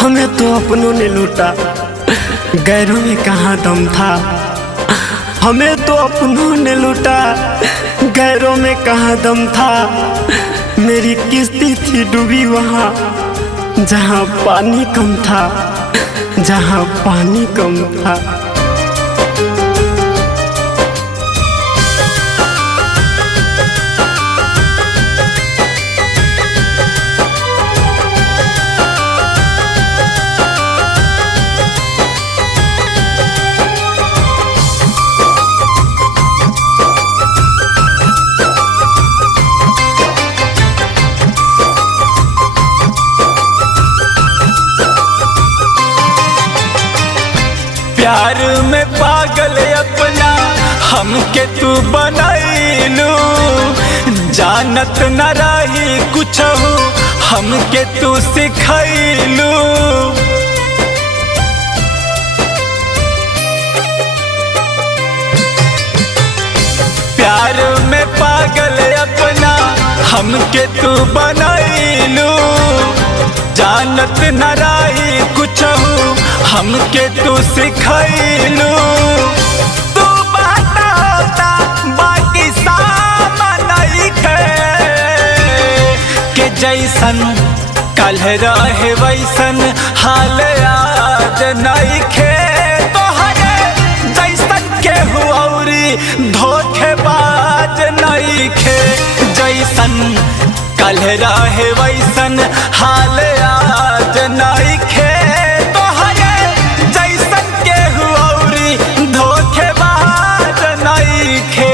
हमें तो अपनों ने लूटा, गैरों में कहाँ दम था। हमें तो अपनों ने लूटा, गैरों में कहाँ दम था। मेरी किस्ती थी डूबी वहाँ जहाँ पानी कम था, जहाँ पानी कम था। प्यार में पागल अपना हमके तू बनैलू, जानत न रही कुछ हमके तू सिखैलू। प्यार में पागल अपना हमके तू बनैलू, जानत न रही कुछ हमके तू सिखैलू। तू बात होता बाकी सामान नइखे, के जैसन कल रहे वैसन हाल आज नइखे। तोहरे जैसन केहू औरी धोखेबाज नइखे, जैसन कल रहे वैसन हाल आज नइखे। धोखेबाज नइखे।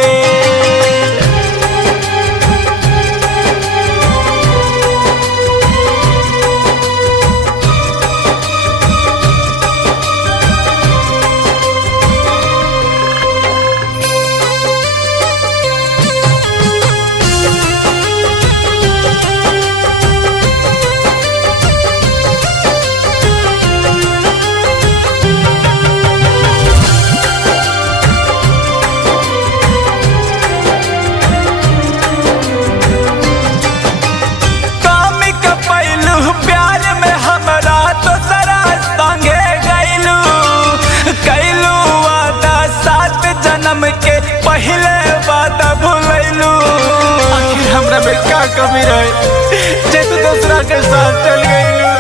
के पहले वादा भूलैलू, आखिर हमरा में क्या कमी रहे जे तू दूसरा के साथ चल गईलू।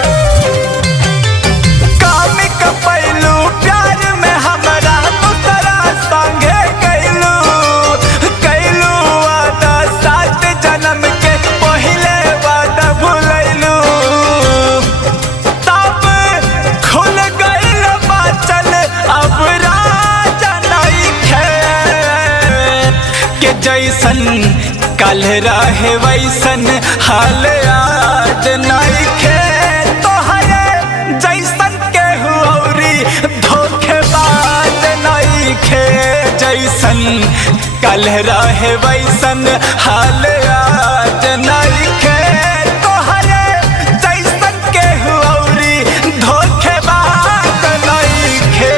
काम कपैलू प्यार में हमरा दूसरा संगे गईलू, कैलू वादा 7 जन्म के पहले वादा भूलैलू। तब खुल गईल बाचल अब के जैसन कल रहे वैसन हाल आज नइखे। तोहरे जैसन केहू औरी धोखेबाज नइखे, जैसन कल रहे वैसन हाल आज नइखे। तोहरे जैसन केहू औरी धोखेबाज नइखे।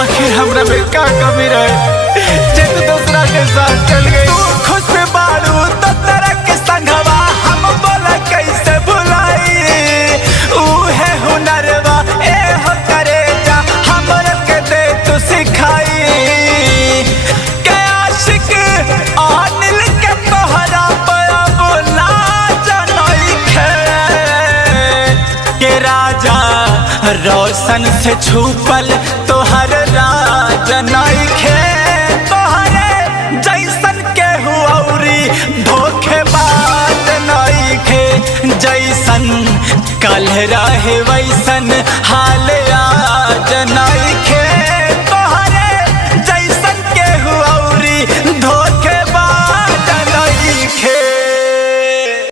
आखिर हमरा में क्या कमी रहे जे तू दूसरा के साथ चल गई। तू खुश बाड़ू तो तेरा के संगवा हम बोला कैसे भुलाई। उहे हुनरवा ए हो करे जा हमरा के दे तू सिखाई। के आशिक अनिल के तोहरा पे अब लाज नइखे, के राजा रोशन से छुपल तोहर राज नइखे। तोहरे जैसन केहू औरी धोखेबाज नइखे, जैसन जैसन कल रहे वैसन हाल